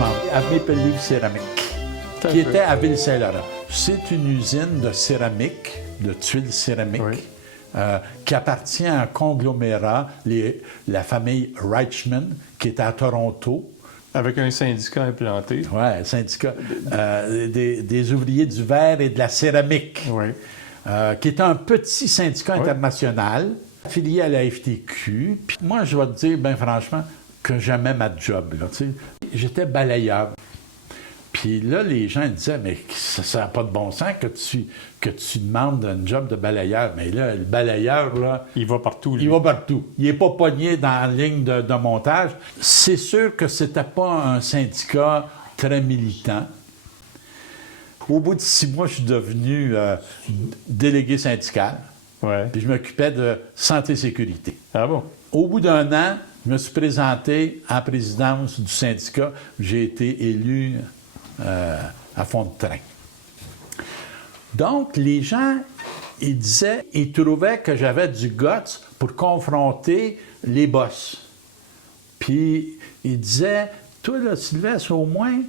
bâtiment, à Maple Leaf Céramique, qui était à Ville-Saint-Laurent. C'est une usine de céramique, de tuiles céramiques, qui appartient à un conglomérat, la famille Reichmann, qui est à Toronto. Avec un syndicat implanté. Oui, un syndicat des ouvriers du verre et de la céramique, qui est un petit syndicat international, affilié à la FTQ. Puis moi, je vais te dire, bien franchement, que j'aimais ma job. Là, j'étais balayeur. Puis là, les gens disaient, mais ça n'a pas de bon sens que tu demandes un job de balayeur. Mais là, le balayeur, là... Il va partout, lui. Il va partout. Il n'est pas pogné dans la ligne de montage. C'est sûr que c'était pas un syndicat très militant. Au bout de 6 mois, je suis devenu délégué syndical. Puis je m'occupais de santé-sécurité. Ah bon? Au bout d'1 an, je me suis présenté à la présidence du syndicat. J'ai été élu à fond de train. Donc, les gens, ils trouvaient que j'avais du guts pour confronter les boss. Puis, ils disaient, toi, là, Sylvestre, au moins,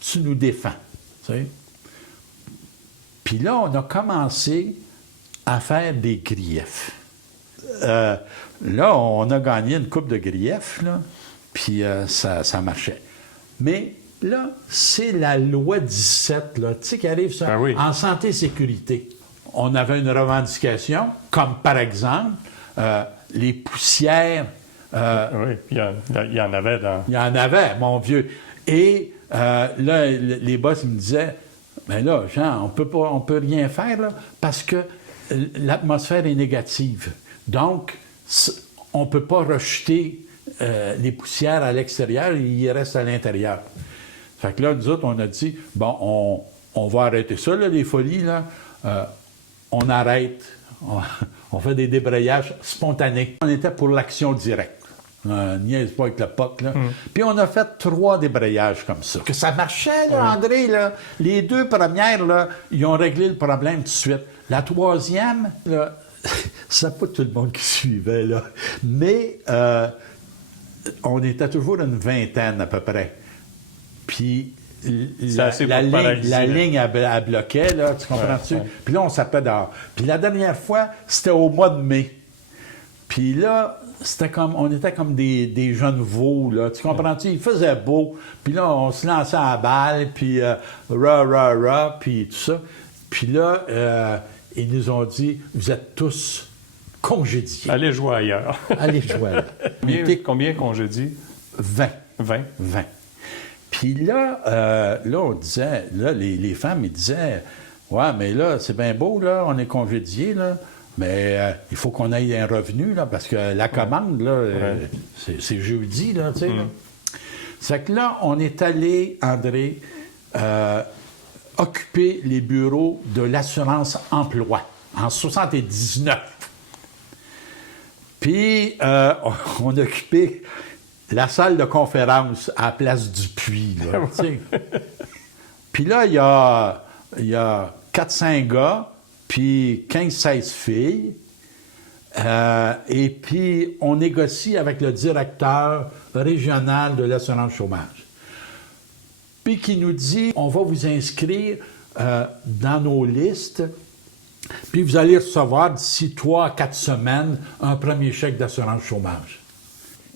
tu nous défends. Tu sais? Puis là, on a commencé à faire des griefs. Là, on a gagné une coupe de griefs, là, puis ça marchait. Mais là, c'est la loi 17, là, tu sais, qui arrive ça, en santé et sécurité. On avait une revendication, comme par exemple, les poussières. Oui, il y en avait dans... Il y en avait, mon vieux. Et là, les boss me disaient, bien là, Jean, on peut rien faire, là, parce que l'atmosphère est négative. Donc, on ne peut pas rejeter les poussières à l'extérieur, ils restent à l'intérieur. Fait que là, nous autres, on a dit, bon, on va arrêter ça, là, les folies, là. On arrête. On fait des débrayages spontanés. On était pour l'action directe. Niaise pas avec le POC, là. Puis on a fait 3 débrayages comme ça. Que ça marchait, là, André, là. Les 2 premières, là, ils ont réglé le problème tout de suite. La 3e, là, c'est pas tout le monde qui suivait, là. Mais on était toujours une vingtaine, à peu près. Puis la ligne, elle bloquait, là, tu comprends-tu? Puis là, on s'appelait dehors. Puis la dernière fois, c'était au mois de mai. Puis là, on était comme des jeunes veaux, là, tu comprends-tu? Il faisait beau. Puis là, on se lançait à la balle, puis puis tout ça. Puis là, ils nous ont dit, vous êtes tous congédiés. Allez jouer ailleurs. Allez jouer ailleurs. Combien congédiés? 20. 20? 20. Puis là, on disait, là, les femmes, ils disaient, ouais, mais là, c'est bien beau, là, on est congédiés, là, mais il faut qu'on ait un revenu, là, parce que la commande, là, c'est jeudi, là, tu sais. C'est que là, on est allé, André, occuper les bureaux de l'assurance emploi en 79. Puis, on a occupé la salle de conférence à la place du puits, là, tu sais. Puis là, il y a 4-5 gars, puis 15-16 filles. Et puis, on négocie avec le directeur régional de l'assurance chômage. Puis qui nous dit, on va vous inscrire dans nos listes, puis vous allez recevoir d'ici 3 à 4 semaines un premier chèque d'assurance chômage.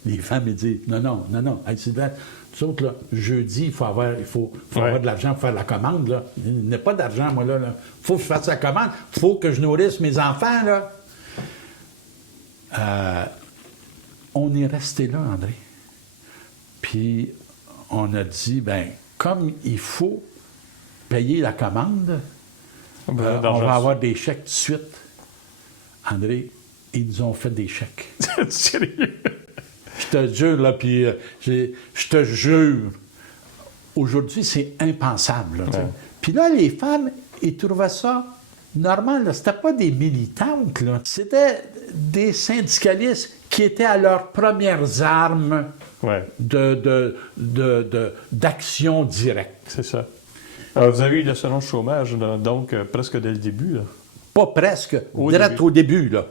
Les femmes me disent, non. Hey, Sylvain, nous autres, là, jeudi, il faut avoir de l'argent pour faire la commande, là. Il n'y a pas d'argent, moi, là. Il faut que je fasse la commande. Il faut que je nourrisse mes enfants, là. On est resté là, André. Puis, on a dit, bien, comme il faut payer la commande, on va avoir des chèques tout de suite. André, ils nous ont fait des chèques. Sérieux? Je te jure, là, puis je te jure, aujourd'hui, c'est impensable. Là, puis là, les femmes, ils trouvaient ça normal. Là. C'était pas des militantes, là. C'était des syndicalistes qui étaient à leurs premières armes d'action directe. C'est ça. Alors, vous avez eu l'assurance chômage, donc presque dès le début, là? Pas presque, direct au début, là.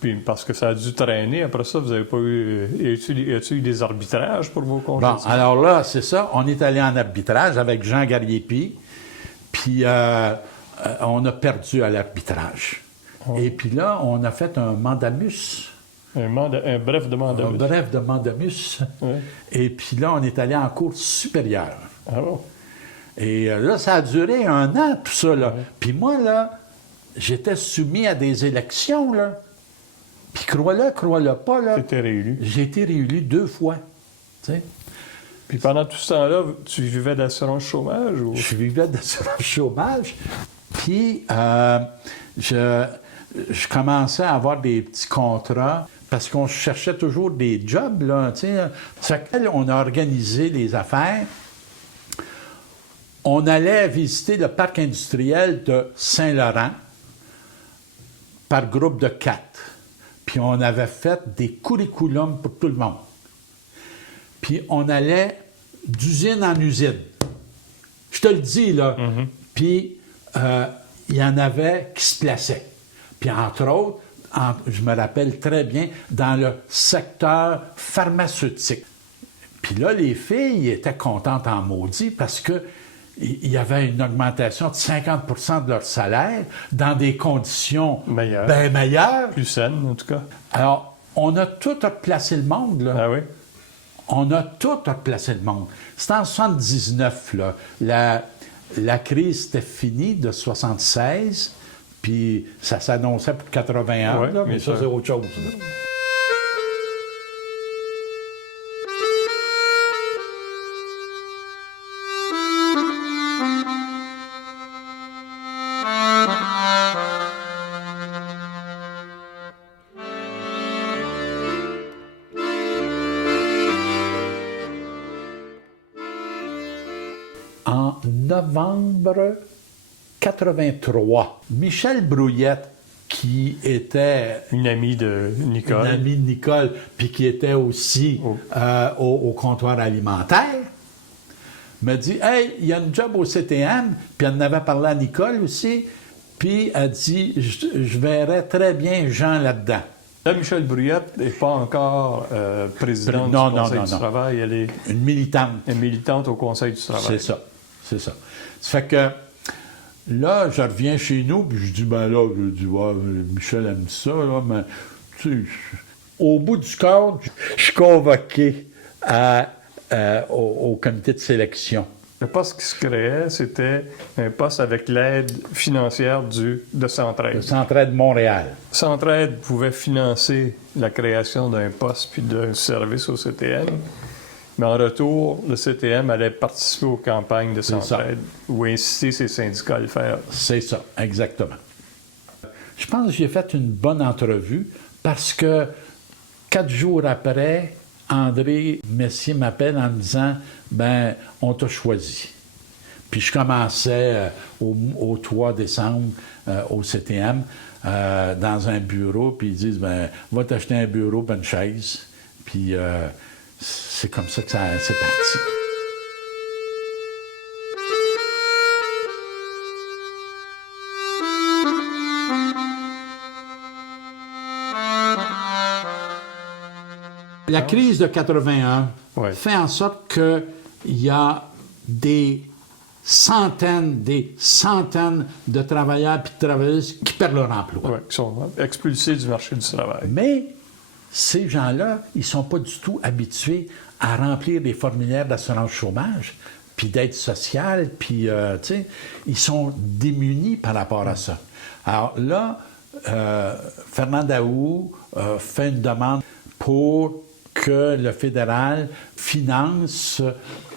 Puis parce que ça a dû traîner. Après ça, vous n'avez pas eu... Y a-t-il eu des arbitrages pour vos congés? Bon, alors là, c'est ça. On est allé en arbitrage avec Jean Gariepi, puis on a perdu à l'arbitrage. Oh. Et puis là, on a fait un mandamus. Un bref de mandamus. Un bref de mandamus. Oui. Et puis là, on est allé en cour supérieure. Ah bon? Et là, ça a duré 1 an, tout ça, là. Ouais. Puis moi, là, j'étais soumis à des élections, là. Puis crois-le pas, là, T'étais réélu. j'ai été réélu 2 fois, tu sais. Puis pendant tout ce temps-là, tu vivais d'assurance chômage? Ou... Je vivais d'assurance chômage, puis je commençais à avoir des petits contrats parce qu'on cherchait toujours des jobs, là, tu sais. Ça fait qu'on a organisé les affaires. On allait visiter le parc industriel de Saint-Laurent par groupe de 4. Puis on avait fait des curriculums pour tout le monde. Puis on allait d'usine en usine. Je te le dis, là. Mm-hmm. Puis il y en avait qui se plaçaient. Puis entre autres, je me rappelle très bien, dans le secteur pharmaceutique. Puis là, les filles étaient contentes en maudit parce que il y avait une augmentation de 50 de leur salaire dans des conditions Meilleures. bien meilleures. Plus saine, en tout cas. Alors, on a tout replacé le monde, là. Ah oui? On a tout replacé le monde. C'était en 79, là. La crise était finie de 76, puis ça s'annonçait pour 81, Ouais, là, mais mais ça, ça- c'est autre chose, là. En novembre 83, Michel Brouillette, qui était Une amie de Nicole. une amie de Nicole, puis qui était aussi Oh. au comptoir alimentaire, me dit « Hey, il y a une job au CTM », puis elle en avait parlé à Nicole aussi, puis elle dit « Je verrais très bien Jean là-dedans ». Là, Michel Brouillette n'est pas encore présidente Non, du non, Conseil non, du non. travail. Elle est Une militante. militante au Conseil du travail. C'est ça, c'est ça. Ça fait que là, je reviens chez nous, puis je dis, ben là, je dis, ouais, Michel aime ça, là, mais tu sais, au bout du compte, je suis convoqué au comité de sélection. Le poste qui se créait, c'était un poste avec l'aide financière de Le Centraide. Centraide Montréal. Centraide pouvait financer la création d'un poste puis d'un service au CTM. Mais en retour, le CTM allait participer aux campagnes de Centraide ou inciter ses syndicats à le faire. C'est ça, exactement. Je pense que j'ai fait une bonne entrevue parce que 4 jours après, André Messier m'appelle en me disant « Ben, on t'a choisi ». Puis je commençais au 3 décembre au CTM dans un bureau, puis ils disent « Ben, va t'acheter un bureau, ben une chaise ». Puis c'est comme ça que c'est parti. La crise de 81 Ouais. fait en sorte qu'il y a des centaines de travailleurs et de travailleuses qui perdent leur emploi. Ouais, qui sont expulsés du marché du travail. Mais ces gens-là, ils ne sont pas du tout habitués à remplir des formulaires d'assurance chômage, puis d'aide sociale, puis, tu sais, ils sont démunis par rapport à ça. Alors là, Fernand Daou fait une demande pour que le fédéral finance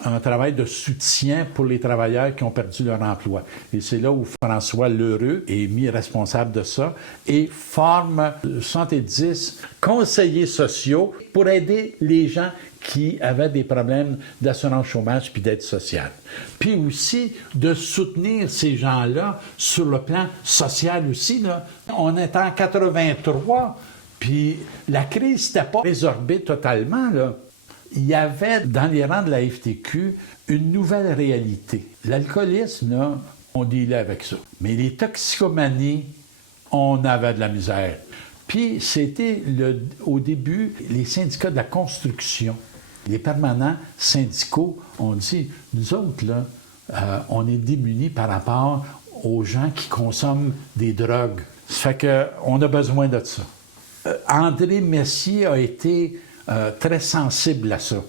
un travail de soutien pour les travailleurs qui ont perdu leur emploi. Et c'est là où François Lheureux est mis responsable de ça et forme 70 conseillers sociaux pour aider les gens qui avaient des problèmes d'assurance chômage puis d'aide sociale. Puis aussi de soutenir ces gens-là sur le plan social aussi, là. On est en 83, puis la crise n'était pas résorbée totalement, là. Il y avait dans les rangs de la FTQ une nouvelle réalité. L'alcoolisme, là, on dealait avec ça. Mais les toxicomanies, on avait de la misère. Puis c'était au début les syndicats de la construction. Les permanents syndicaux ont dit, nous autres, là, on est démunis par rapport aux gens qui consomment des drogues. Ça fait qu'on a besoin de ça. André Messier a été très sensible à ça.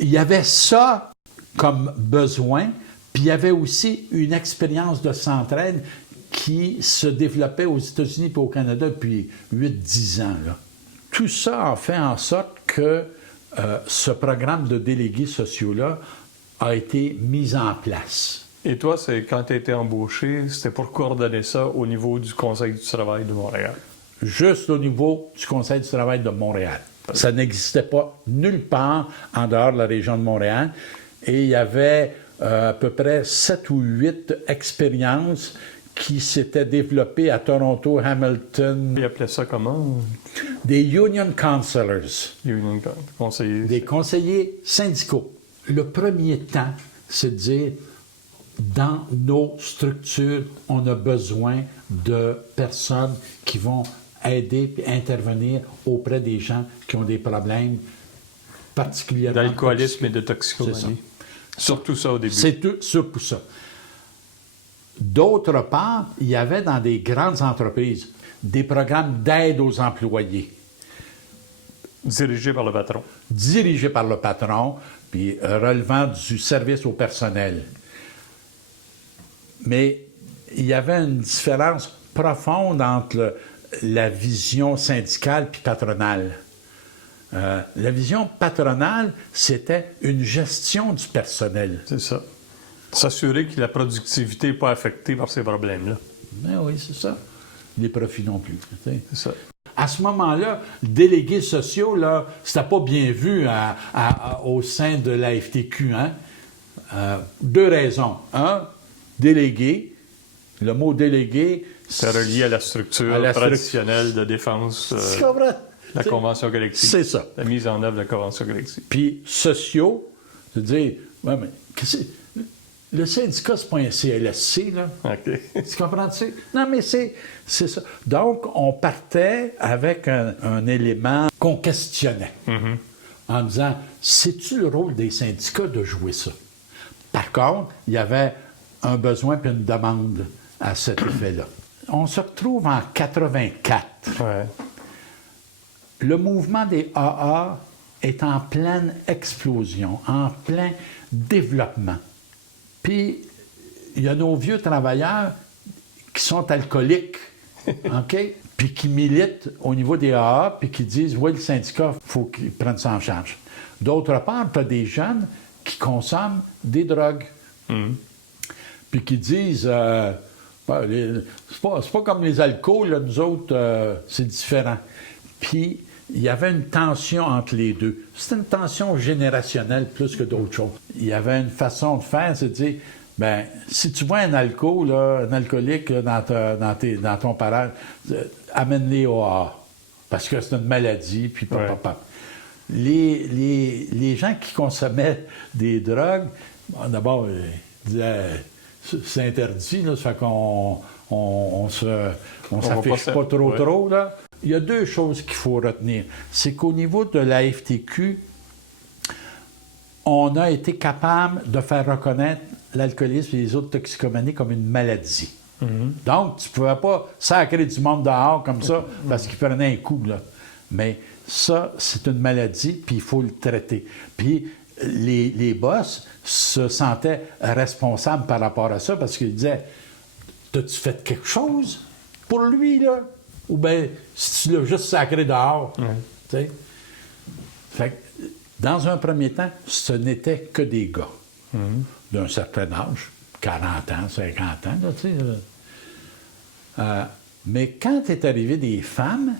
Il y avait ça comme besoin, puis il y avait aussi une expérience de centraide qui se développait aux États-Unis et au Canada depuis 8-10 ans. Là. Tout ça a fait en sorte que ce programme de délégués sociaux-là a été mis en place. Et toi, quand tu as été embauché, c'était pour coordonner ça au niveau du Conseil du travail de Montréal? Juste au niveau du Conseil du travail de Montréal. Ça n'existait pas nulle part en dehors de la région de Montréal. Et il y avait à peu près 7 ou 8 expériences qui s'étaient développées à Toronto, Hamilton. Ils appelaient ça comment? Des union counselors. Conseillers. Des conseillers syndicaux. Le premier temps, c'est de dire, dans nos structures, on a besoin de personnes qui vont aider et intervenir auprès des gens qui ont des problèmes particulièrement... D'alcoolisme et de toxicomanie. Surtout ça au début. C'est surtout ça. D'autre part, il y avait dans des grandes entreprises des programmes d'aide aux employés. Dirigés par le patron. Dirigés par le patron, puis relevant du service au personnel. Mais il y avait une différence profonde entre la vision syndicale puis patronale. La vision patronale, c'était une gestion du personnel. C'est ça. S'assurer que la productivité n'est pas affectée par ces problèmes-là. Ben oui, c'est ça. Les profits non plus. C'est ça. À ce moment-là, délégués sociaux, là, c'était pas bien vu au sein de la FTQ. Hein? 2 raisons. Un, délégué. Le mot délégué... C'est relié à la structure traditionnelle de défense la convention collective. C'est ça. La mise en œuvre de la convention collective. Puis sociaux, c'est-à-dire, ouais, mais le syndicat, c'est pas un CLSC, là. OK. Tu comprends-tu? Non, mais c'est ça. Donc, on partait avec un élément qu'on questionnait. Mm-hmm. En disant, c'est-tu le rôle des syndicats de jouer ça? Par contre, il y avait un besoin puis une demande à cet effet-là. On se retrouve en 84. Ouais. Le mouvement des AA est en pleine explosion, en plein développement. Puis, il y a nos vieux travailleurs qui sont alcooliques, OK? Puis qui militent au niveau des AA, puis qui disent, oui, le syndicat, il faut qu'il prenne ça en charge. D'autre part, tu as des jeunes qui consomment des drogues. Mm. Puis qui disent, c'est pas comme les alcools, là, nous autres, c'est différent. Puis, il y avait une tension entre les deux. C'était une tension générationnelle plus que d'autres choses. Il y avait une façon de faire, c'est de dire, bien, si tu vois un alcool, là, un alcoolique là, dans ton parage, amène-les au AA. Parce que c'est une maladie, puis papa. Les gens qui consommaient des drogues, bon, d'abord, ils disaient, c'est interdit, là, ça fait qu'on s'affiche pas trop, là. Il y a 2 choses qu'il faut retenir. C'est qu'au niveau de la FTQ, on a été capable de faire reconnaître l'alcoolisme et les autres toxicomanies comme une maladie. Mm-hmm. Donc, tu ne pouvais pas sacrer du monde dehors comme ça parce qu'ils prenaient un coup, là. Mais ça, c'est une maladie, puis il faut le traiter. Puis les boss se sentaient responsables par rapport à ça parce qu'ils disaient, t'as-tu fait quelque chose pour lui, là? Ou bien, si tu l'as juste sacré dehors. Tu sais? Fait que, dans un premier temps, ce n'était que des gars d'un certain âge, 40 ans, 50 ans, là, tu sais. Mais quand est arrivé des femmes,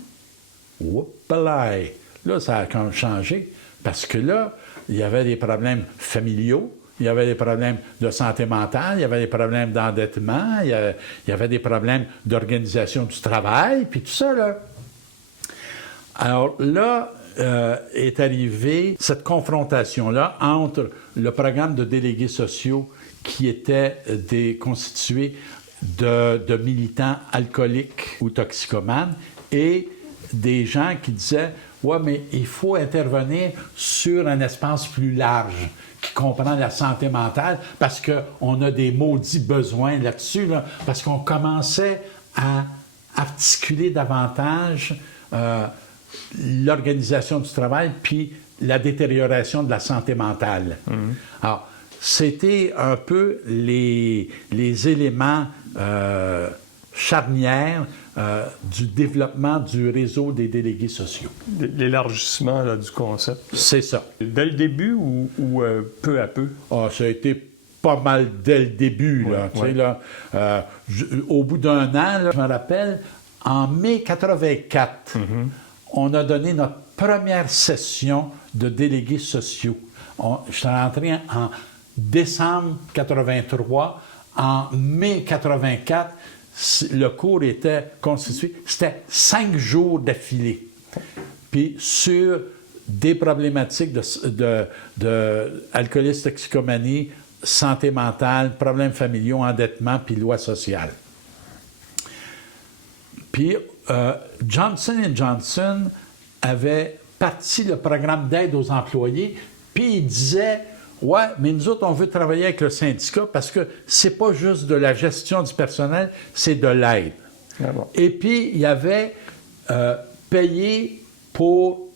là, ça a quand même changé. Parce que là, il y avait des problèmes familiaux, il y avait des problèmes de santé mentale, il y avait des problèmes d'endettement, il y avait des problèmes d'organisation du travail, puis tout ça, là. Alors là, est arrivée cette confrontation-là entre le programme de délégués sociaux qui était constitué de militants alcooliques ou toxicomanes et des gens qui disaient « Ouais, mais il faut intervenir sur un espace plus large qui comprend la santé mentale parce qu'on a des maudits besoins là-dessus, là, parce qu'on commençait à articuler davantage l'organisation du travail puis la détérioration de la santé mentale. Alors, c'était un peu les éléments charnières du développement du réseau des délégués sociaux. L'élargissement là, du concept. C'est ça. Dès le début ou peu à peu? Ah, ça a été pas mal dès le début. Là, tu sais, là, au bout d'un an, là, je me rappelle, en mai 84, on a donné notre première session de délégués sociaux. Je suis rentré en décembre 83. En mai 84, le cours était constitué, c'était 5 jours d'affilée. Puis sur des problématiques d'alcoolisme, toxicomanie, santé mentale, problèmes familiaux, endettement, puis loi sociale. Puis Johnson & Johnson avait parti le programme d'aide aux employés, puis il disait « Ouais, mais nous autres, on veut travailler avec le syndicat parce que c'est pas juste de la gestion du personnel, c'est de l'aide. Ah bon. » Et puis, il y avait payé pour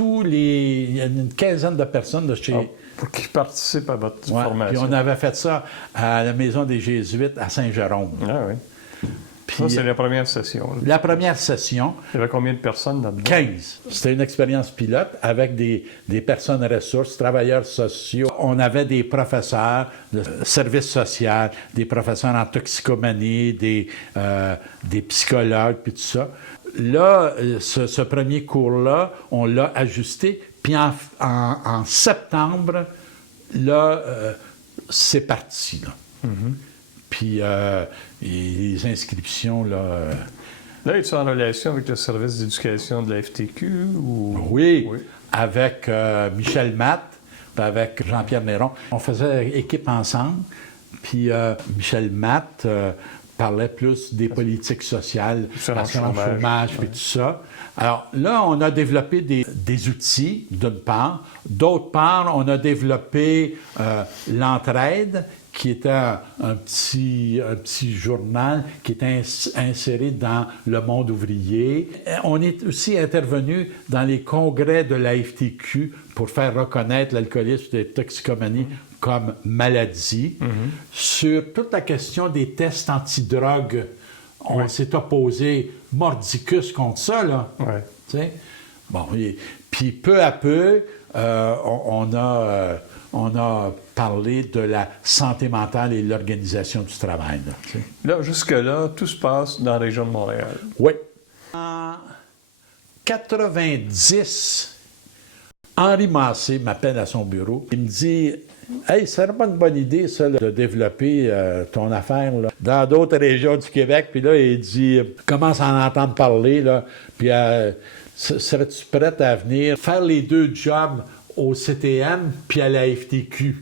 il y a une quinzaine de personnes de chez... Pour qu'ils participent à votre formation. Puis on avait fait ça à la Maison des Jésuites à Saint-Jérôme. Ah oui. Puis, ça, c'est la première session. Là. La première session. Il y avait combien de personnes là-dedans? 15. C'était une expérience pilote avec des personnes ressources, travailleurs sociaux. On avait des professeurs de services social, des professeurs en toxicomanie, des psychologues, puis tout ça. Là, ce premier cours-là, on l'a ajusté. Puis en septembre, là, c'est parti. Là. Puis les inscriptions, là... Là, es-tu en relation avec le service d'éducation de la FTQ? Ou... Oui, avec Michel Matt, puis avec Jean-Pierre Néron. On faisait équipe ensemble. Puis Michel Matt parlait plus des politiques sociales, assurance chômage, puis tout ça. Alors là, on a développé des outils, d'une part. D'autre part, on a développé l'entraide, qui était un petit journal qui était inséré dans le monde ouvrier. On est aussi intervenu dans les congrès de la FTQ pour faire reconnaître l'alcoolisme et la toxicomanie comme maladie. Sur toute la question des tests antidrogue, on s'est opposé mordicus contre ça, là. Ouais. Tu sais? Bon, puis peu à peu, on a parlé de la santé mentale et l'organisation du travail. Là, jusque-là, tout se passe dans la région de Montréal. Oui. En 90, Henri Massé m'appelle à son bureau. Il me dit « Hey, ce serait pas une bonne idée, ça, de développer ton affaire là, dans d'autres régions du Québec. » Puis là, il dit « Commence à en entendre parler, là. Puis serais-tu prête à venir faire les deux jobs au CTM puis à la FTQ? »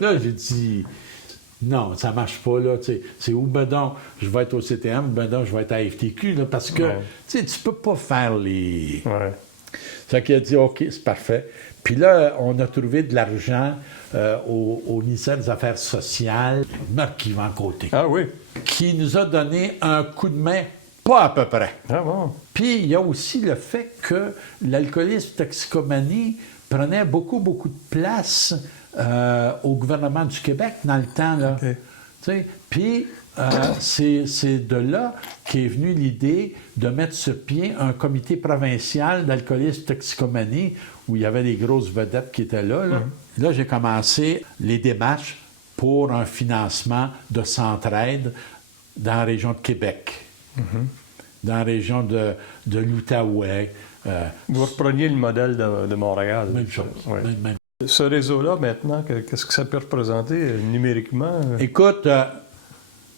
Là, j'ai dit « Non, ça marche pas, là. C'est où, ben donc, je vais être au CTM, ben donc, je vais être à la FTQ, là, parce que tu peux pas faire les... » C'est ça qu'il a dit « OK, c'est parfait. » Puis là, on a trouvé de l'argent au ministère des Affaires sociales, Marc-Yvan Côté, qui nous a donné un coup de main, pas à peu près. Ah bon? Puis il y a aussi le fait que l'alcoolisme toxicomanie prenait beaucoup de place au gouvernement du Québec dans le temps. Là. Puis c'est de là qu'est venue l'idée de mettre sur pied un comité provincial d'alcoolisme toxicomanie où il y avait des grosses vedettes qui étaient là. Là, j'ai commencé les démarches pour un financement de Centraide dans la région de Québec, dans la région de l'Outaouais. Vous repreniez le modèle de Montréal. Même chose. Même. Ce réseau-là, maintenant, qu'est-ce que ça peut représenter numériquement? Écoute,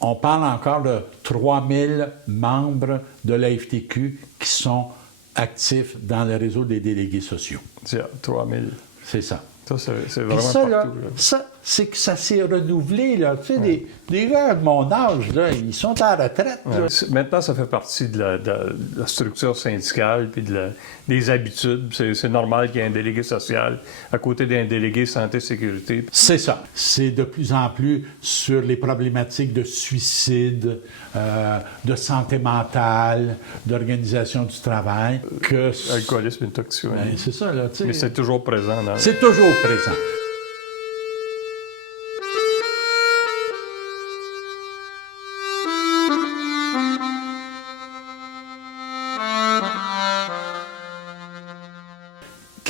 on parle encore de 3000 membres de la FTQ qui sont actifs dans le réseau des délégués sociaux. 3000. C'est ça. Ça, c'est Puis vraiment ça, là, partout. Là. ça, c'est que ça s'est renouvelé. Là. Tu sais, les gars de mon âge, là, ils sont à la retraite. Là. Maintenant, ça fait partie de la structure syndicale puis des habitudes. C'est normal qu'il y ait un délégué social à côté d'un délégué santé-sécurité. C'est ça. C'est de plus en plus sur les problématiques de suicide, de santé mentale, d'organisation du travail, que... Alcoolisme et toxicomanie. Ben, c'est ça, là, tu sais. Mais c'est toujours présent. C'est toujours présent.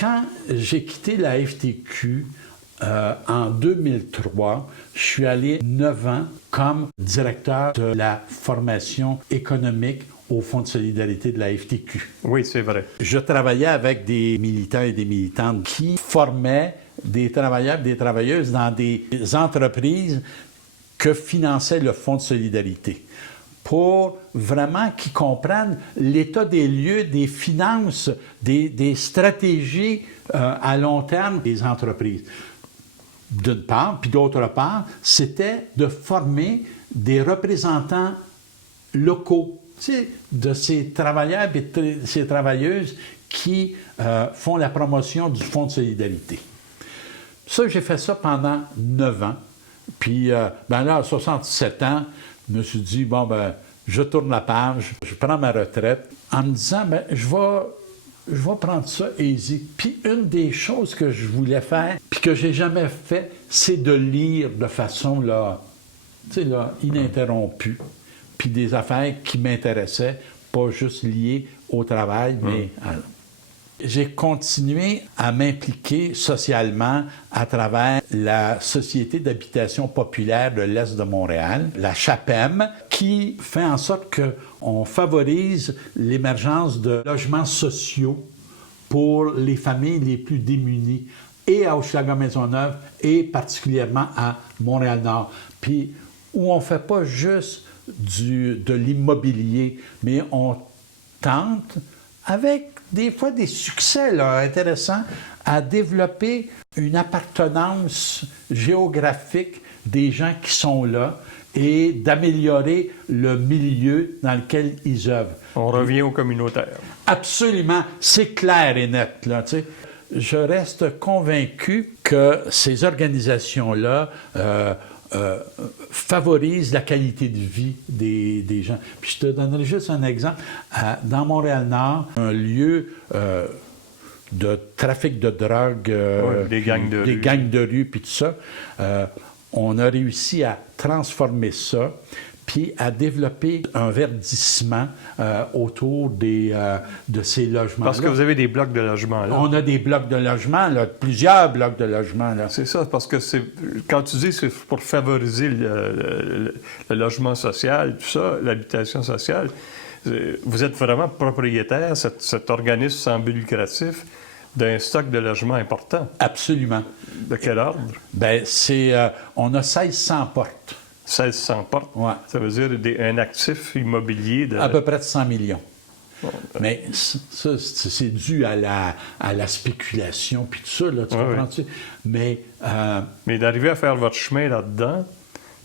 Quand j'ai quitté la FTQ en 2003, je suis allé 9 ans comme directeur de la formation économique au Fonds de solidarité de la FTQ. Oui, c'est vrai. Je travaillais avec des militants et des militantes qui formaient des travailleurs et des travailleuses dans des entreprises que finançait le Fonds de solidarité, pour vraiment qu'ils comprennent l'état des lieux, des finances, des stratégies à long terme des entreprises. D'une part, puis d'autre part, c'était de former des représentants locaux, tu sais, de ces travailleurs et de ces travailleuses qui font la promotion du Fonds de solidarité. Ça, j'ai fait ça pendant 9 ans. Puis, ben là, à 67 ans, je me suis dit, bon, ben, je tourne la page, je prends ma retraite, en me disant, ben, je vais prendre ça easy. Puis, une des choses que je voulais faire, puis que j'ai jamais fait, c'est de lire de façon, là, tu sais, là, ininterrompue. Puis des affaires qui m'intéressaient, pas juste liées au travail, mais... J'ai continué à m'impliquer socialement à travers la Société d'habitation populaire de l'Est de Montréal, la CHAPEM, qui fait en sorte qu'on favorise l'émergence de logements sociaux pour les familles les plus démunies, et à Hochelaga-Maisonneuve, et particulièrement à Montréal-Nord. Puis où on ne fait pas juste de l'immobilier, mais on tente, avec des fois des succès là, intéressants, à développer une appartenance géographique des gens qui sont là et d'améliorer le milieu dans lequel ils œuvrent. On revient au communautaire. Absolument, c'est clair et net, là, tu sais. Je reste convaincu que ces organisations-là favorisent la qualité de vie des gens. Puis je te donnerai juste un exemple. Dans Montréal-Nord, un lieu de trafic de drogue, des gangs de rue, puis tout ça, on a réussi à transformer ça, puis à développer un verdissement autour de ces logements-là. Parce que vous avez des blocs de logement, là. On a des blocs de logement, là, plusieurs blocs de logement, là. C'est ça, parce que quand tu dis c'est pour favoriser le logement social, tout ça, l'habitation sociale, vous êtes vraiment propriétaire, cet organisme sans but lucratif, d'un stock de logements important. Absolument. De quel ordre? Bien, on a 1600 portes. 1600 portes. Ouais. Ça veut dire un actif immobilier de... À peu près de 100 millions. Bon, mais ça, c'est dû à la spéculation, puis tout ça, là, tu comprends-tu? Mais d'arriver à faire votre chemin là-dedans,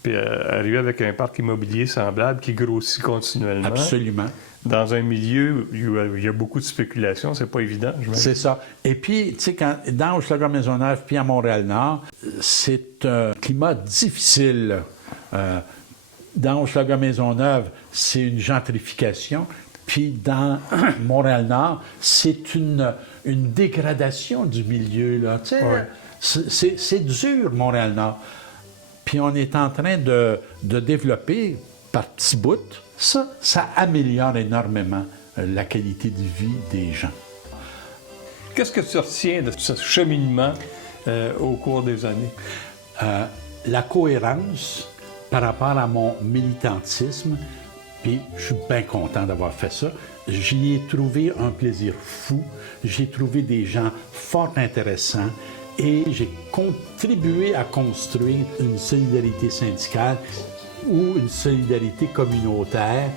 puis arriver avec un parc immobilier semblable qui grossit continuellement. Absolument. Dans un milieu où il y a beaucoup de spéculation, c'est pas évident. C'est ça. Et puis, tu sais, dans Hochelaga-Maisonneuve puis à Montréal-Nord, c'est un climat difficile. Dans Hochelaga-Maisonneuve, c'est une gentrification. Puis dans Montréal-Nord, c'est une dégradation du milieu, là. Tu sais, c'est dur, Montréal-Nord. Puis on est en train de développer, par petits bouts, ça améliore énormément la qualité de vie des gens. Qu'est-ce que tu retiens de ce cheminement au cours des années? La cohérence par rapport à mon militantisme, puis je suis bien content d'avoir fait ça. J'y ai trouvé un plaisir fou, j'ai trouvé des gens fort intéressants et j'ai contribué à construire une solidarité syndicale ou une solidarité communautaire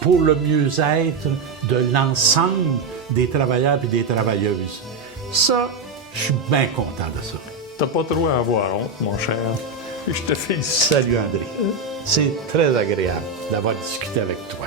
pour le mieux-être de l'ensemble des travailleurs et des travailleuses. Ça, Je suis bien content de ça. T'as pas trop à avoir honte, mon cher. Je te félicite. Salut André. C'est très agréable d'avoir discuté avec toi.